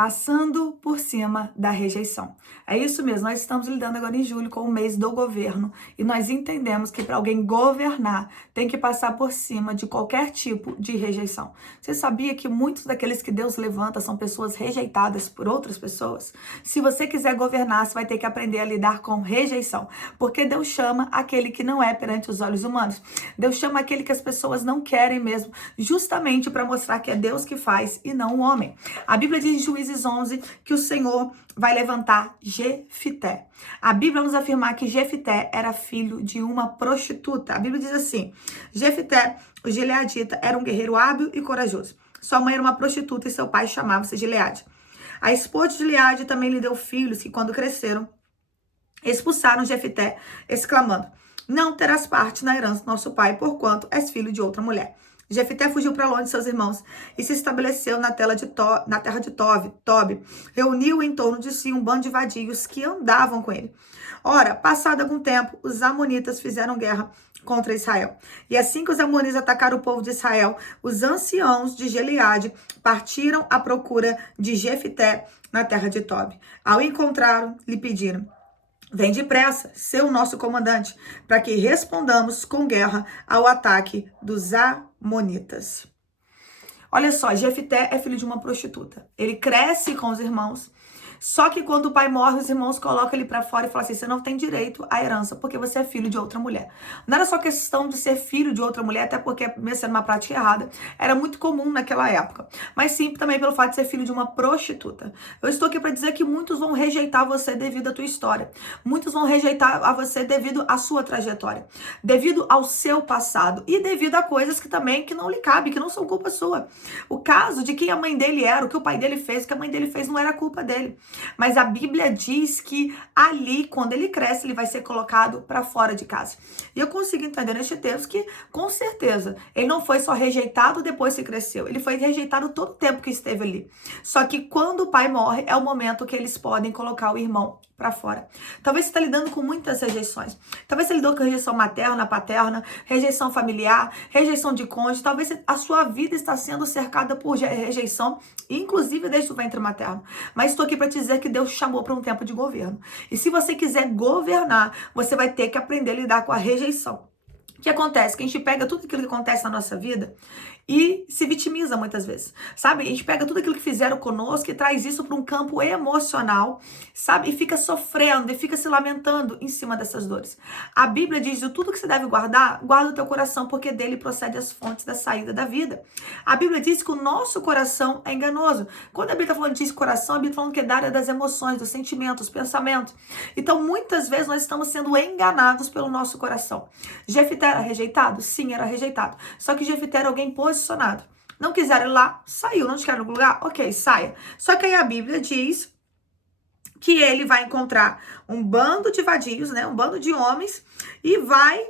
Passando por cima da rejeição. É isso mesmo, nós estamos lidando agora em julho com o mês do governo e nós entendemos que para alguém governar tem que passar por cima de qualquer tipo de rejeição. Você sabia que muitos daqueles que Deus levanta são pessoas rejeitadas por outras pessoas? Se você quiser governar, você vai ter que aprender a lidar com rejeição, porque Deus chama aquele que não é perante os olhos humanos. Deus chama aquele que as pessoas não querem mesmo, justamente para mostrar que é Deus que faz e não o homem. A Bíblia diz em Juízes 11 que o Senhor vai levantar Jefité. A Bíblia nos afirma que Jefité era filho de uma prostituta. A Bíblia diz assim: Jefité, o gileadita, era um guerreiro hábil e corajoso. Sua mãe era uma prostituta e seu pai chamava-se Gileade. A esposa de Gileade também lhe deu filhos que, quando cresceram, expulsaram Jefité, exclamando: não terás parte na herança do nosso pai, porquanto és filho de outra mulher. Jefité fugiu para longe de seus irmãos e se estabeleceu na terra de Tobi. Reuniu em torno de si um bando de vadios que andavam com ele. Ora, passado algum tempo, os amonitas fizeram guerra contra Israel. E assim que os amonitas atacaram o povo de Israel, os anciãos de Gileade partiram à procura de Jefité na terra de Tobi. Ao encontraram, lhe pediram: vem depressa, ser o nosso comandante, para que respondamos com guerra ao ataque dos amonitas. Olha só, Jefité é filho de uma prostituta. Ele cresce com os irmãos. Só que quando o pai morre, os irmãos colocam ele para fora e falam assim: você não tem direito à herança, porque você é filho de outra mulher. Não era só questão de ser filho de outra mulher, até porque, mesmo sendo uma prática errada, era muito comum naquela época. Mas sim também pelo fato de ser filho de uma prostituta. Eu estou aqui para dizer que muitos vão rejeitar você devido à tua história. Muitos vão rejeitar a você devido à sua trajetória, devido ao seu passado e devido a coisas que também que não lhe cabem, que não são culpa sua. O caso de quem a mãe dele era, o que o pai dele fez, o que a mãe dele fez não era culpa dele. Mas a Bíblia diz que ali, quando ele cresce, ele vai ser colocado para fora de casa. E eu consigo entender neste texto que, com certeza, ele não foi só rejeitado depois que cresceu. Ele foi rejeitado todo o tempo que esteve ali. Só que quando o pai morre, é o momento que eles podem colocar o irmão para fora. Talvez você está lidando com muitas rejeições. Talvez você lidou com rejeição materna, paterna, rejeição familiar, rejeição de cônjuge. Talvez a sua vida está sendo cercada por rejeição, inclusive desde o ventre materno. Mas estou aqui para te dizer que Deus te chamou para um tempo de governo. E se você quiser governar, você vai ter que aprender a lidar com a rejeição. O que acontece? Que a gente pega tudo aquilo que acontece na nossa vida e se vitimiza muitas vezes, sabe? A gente pega tudo aquilo que fizeram conosco e traz isso para um campo emocional, sabe? E fica sofrendo e fica se lamentando em cima dessas dores. A Bíblia diz: de tudo que você deve guardar, guarda o teu coração, porque dele procede as fontes da saída da vida. A Bíblia diz que o nosso coração é enganoso. Quando a Bíblia está falando de coração, a Bíblia está falando que é da área das emoções, dos sentimentos, dos pensamentos. Então, muitas vezes nós estamos sendo enganados pelo nosso coração. Jefité era rejeitado? Sim, era rejeitado. Só que Jefité era alguém posicionado. Não quiseram ir lá, saiu. Não te querem no lugar? Ok, saia. Só que aí a Bíblia diz que ele vai encontrar um bando de vadios, né? Um bando de homens e vai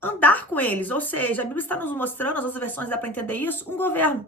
andar com eles. Ou seja, a Bíblia está nos mostrando, as outras versões dá para entender isso, um governo.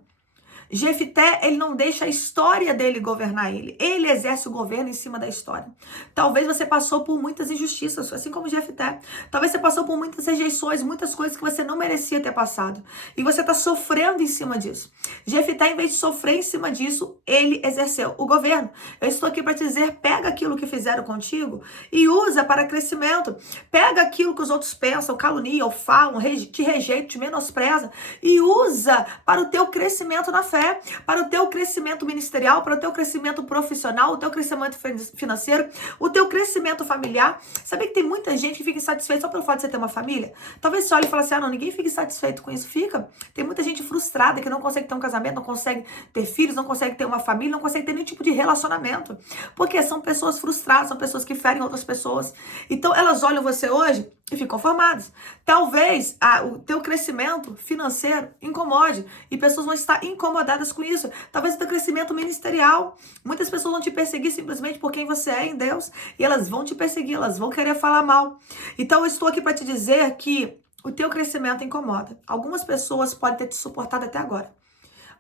Jefité, ele não deixa a história dele governar ele. Ele exerce o governo em cima da história. Talvez você passou por muitas injustiças, assim como Jefité. Talvez você passou por muitas rejeições, muitas coisas que você não merecia ter passado. E você está sofrendo em cima disso. Jefité, em vez de sofrer em cima disso, ele exerceu o governo. Eu estou aqui para te dizer: pega aquilo que fizeram contigo e usa para crescimento. Pega aquilo que os outros pensam, caluniam, falam, te rejeitam, te menosprezam e usa para o teu crescimento na fé, para o teu crescimento ministerial, para o teu crescimento profissional, o teu crescimento financeiro, o teu crescimento familiar. Sabia que tem muita gente que fica insatisfeita só pelo fato de você ter uma família? Talvez você olhe e fale assim: ah, não, ninguém fica insatisfeito com isso. Fica. Tem muita gente frustrada que não consegue ter um casamento, não consegue ter filhos, não consegue ter uma família, não consegue ter nenhum tipo de relacionamento. Porque são pessoas frustradas, são pessoas que ferem outras pessoas. Então elas olham você hoje e ficam formadas. Talvez o teu crescimento financeiro incomode e pessoas vão estar incomodadas com isso. Talvez o teu crescimento ministerial. Muitas pessoas vão te perseguir simplesmente por quem você é em Deus e elas vão te perseguir, elas vão querer falar mal. Então eu estou aqui para te dizer que o teu crescimento incomoda. Algumas pessoas podem ter te suportado até agora.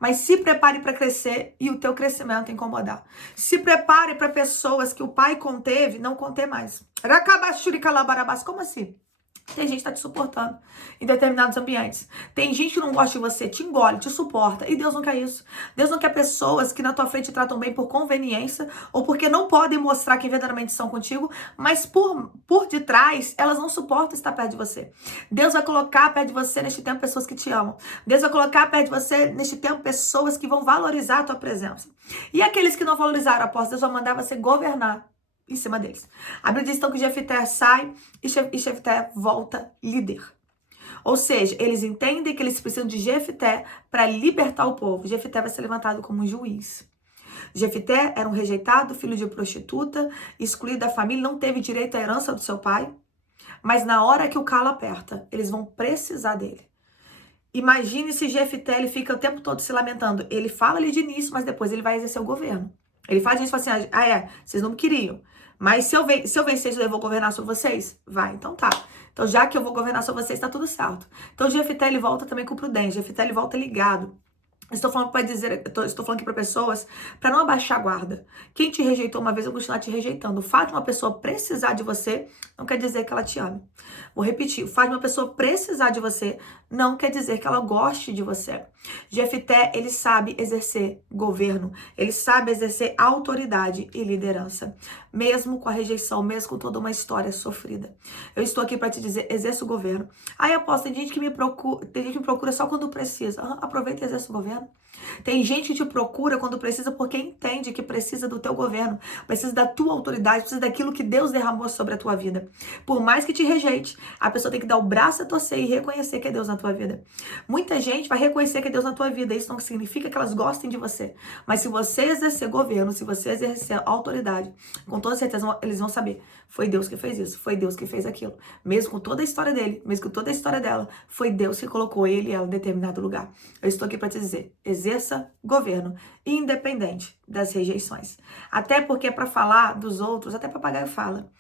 Mas se prepare para crescer e o teu crescimento incomodar. Se prepare para pessoas que o pai conteve, não conter mais. Como assim? Tem gente que tá te suportando em determinados ambientes. Tem gente que não gosta de você, te engole, te suporta. E Deus não quer isso. Deus não quer pessoas que na tua frente tratam bem por conveniência ou porque não podem mostrar que verdadeiramente são contigo, mas por detrás elas não suportam estar perto de você. Deus vai colocar perto de você neste tempo pessoas que te amam. Deus vai colocar perto de você neste tempo pessoas que vão valorizar a tua presença. E aqueles que não valorizaram, após Deus vai mandar você governar em cima deles. A Bíblia diz então que Jefté sai e Jefté volta líder. Ou seja, eles entendem que eles precisam de Jefté para libertar o povo. Jefté vai ser levantado como um juiz. Jefté era um rejeitado, filho de prostituta, excluído da família, não teve direito à herança do seu pai. Mas na hora que o calo aperta, eles vão precisar dele. Imagine se Jefté ele fica o tempo todo se lamentando. Ele fala ali de início, mas depois ele vai exercer o governo. Ele faz isso e fala assim, vocês não me queriam. Mas se eu vencer, eu vou governar sobre vocês? Vai, então tá. Então já que eu vou governar sobre vocês, tá tudo certo. Então Jefté ele volta também com prudência. Jefté ele volta ligado. Estou falando aqui para pessoas para não abaixar a guarda. Quem te rejeitou uma vez, eu vou continuar te rejeitando. O fato de uma pessoa precisar de você não quer dizer que ela te ame. Vou repetir. O fato de uma pessoa precisar de você não quer dizer que ela goste de você. Jefté, ele sabe exercer governo. Ele sabe exercer autoridade e liderança. Mesmo com a rejeição, mesmo com toda uma história sofrida. Eu estou aqui para te dizer, exerça o governo. Aí, apóstolo, tem gente que me procura só quando precisa. Aproveita e exerça o governo. Tem gente que te procura quando precisa porque entende que precisa do teu governo, precisa da tua autoridade, precisa daquilo que Deus derramou sobre a tua vida. Por mais que te rejeite, a pessoa tem que dar o braço a torcer e reconhecer que é Deus na tua vida. Muita gente vai reconhecer que é Deus na tua vida, isso não significa que elas gostem de você. Mas se você exercer governo, se você exercer autoridade, com toda certeza eles vão saber, foi Deus que fez isso, foi Deus que fez aquilo. Mesmo com toda a história dele, mesmo com toda a história dela, foi Deus que colocou ele e ela em determinado lugar. Eu estou aqui para te dizer, exerça governo, independente das rejeições. Até porque para falar dos outros, até papagaio fala.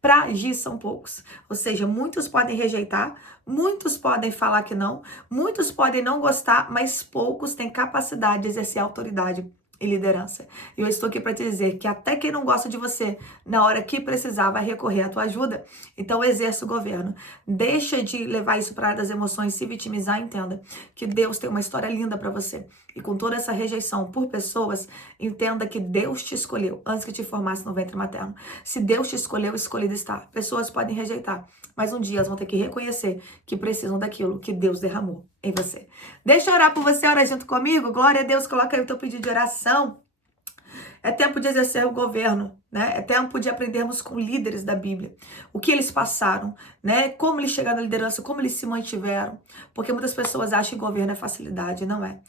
Para agir são poucos. Ou seja, muitos podem rejeitar, muitos podem falar que não, muitos podem não gostar, mas poucos têm capacidade de exercer autoridade e liderança. E eu estou aqui para te dizer que até quem não gosta de você, na hora que precisar, vai recorrer à tua ajuda. Então exerça o governo. Deixa de levar isso para a área das emoções, se vitimizar, entenda que Deus tem uma história linda para você. E com toda essa rejeição por pessoas, entenda que Deus te escolheu antes que te formasse no ventre materno. Se Deus te escolheu, escolhido está. Pessoas podem rejeitar, mas um dia elas vão ter que reconhecer que precisam daquilo que Deus derramou em você. Deixa eu orar por você, ora junto comigo. Glória a Deus, coloca aí o teu pedido de oração. É tempo de exercer o governo, né? É tempo de aprendermos com líderes da Bíblia. O que eles passaram, né? Como eles chegaram na liderança, como eles se mantiveram. Porque muitas pessoas acham que governo é facilidade, não é.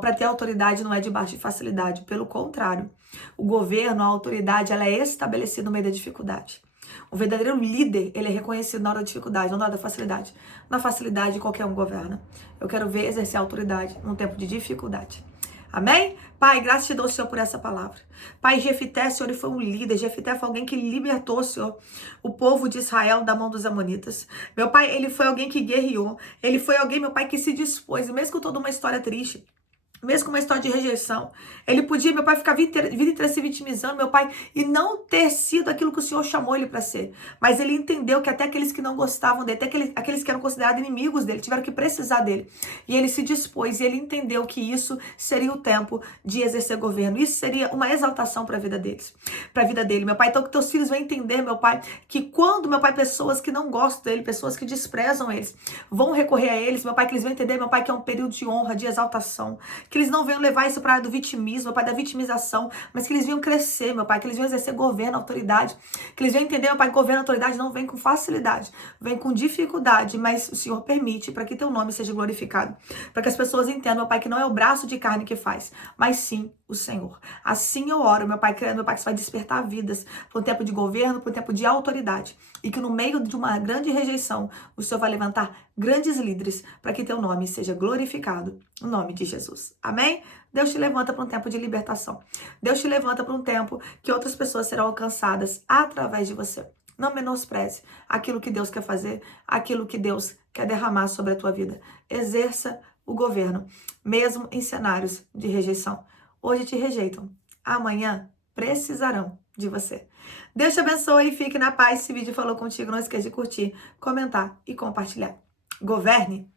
Para ter autoridade não é debaixo de facilidade, pelo contrário. O governo, a autoridade, ela é estabelecida no meio da dificuldade. O verdadeiro líder, ele é reconhecido na hora da dificuldade, não na hora da facilidade. Na facilidade, qualquer um governa. Eu quero ver exercer a autoridade num tempo de dificuldade. Amém? Pai, graças te dou, Senhor, por essa palavra. Pai, Jefté, Senhor, ele foi um líder. Jefté foi alguém que libertou, Senhor, o povo de Israel da mão dos amonitas. Meu Pai, ele foi alguém que guerreou. Ele foi alguém, meu Pai, que se dispôs, mesmo com toda uma história triste. Mesmo com uma história de rejeição. Ele podia, meu pai, ficar a vida inteira se vitimizando, meu pai, e não ter sido aquilo que o Senhor chamou ele para ser. Mas ele entendeu que até aqueles que não gostavam dele, até aqueles que eram considerados inimigos dele, tiveram que precisar dele. E ele se dispôs, e ele entendeu que isso seria o tempo de exercer governo. Isso seria uma exaltação para a vida deles. Para a vida dele, meu pai. Então que teus filhos vão entender, meu pai, que quando, meu pai, pessoas que não gostam dele, pessoas que desprezam eles, vão recorrer a eles, meu pai, que eles vão entender, meu pai, que é um período de honra, de exaltação. Que eles não venham levar isso para a área do vitimismo, meu pai, da vitimização, mas que eles venham crescer, meu pai, que eles venham exercer governo, autoridade, que eles venham entender, meu pai, que governo, autoridade não vem com facilidade, vem com dificuldade, mas o Senhor permite para que teu nome seja glorificado, para que as pessoas entendam, meu pai, que não é o braço de carne que faz, mas sim o Senhor. Assim eu oro, meu pai, crendo, meu pai, que você vai despertar vidas para um tempo de governo, para um tempo de autoridade, e que no meio de uma grande rejeição, o Senhor vai levantar grandes líderes para que teu nome seja glorificado, no nome de Jesus. Amém? Deus te levanta para um tempo de libertação. Deus te levanta para um tempo que outras pessoas serão alcançadas através de você. Não menospreze aquilo que Deus quer fazer, aquilo que Deus quer derramar sobre a tua vida. Exerça o governo, mesmo em cenários de rejeição. Hoje te rejeitam, amanhã precisarão de você. Deus te abençoe e fique na paz. Se o vídeo falou contigo, não esqueça de curtir, comentar e compartilhar. Governe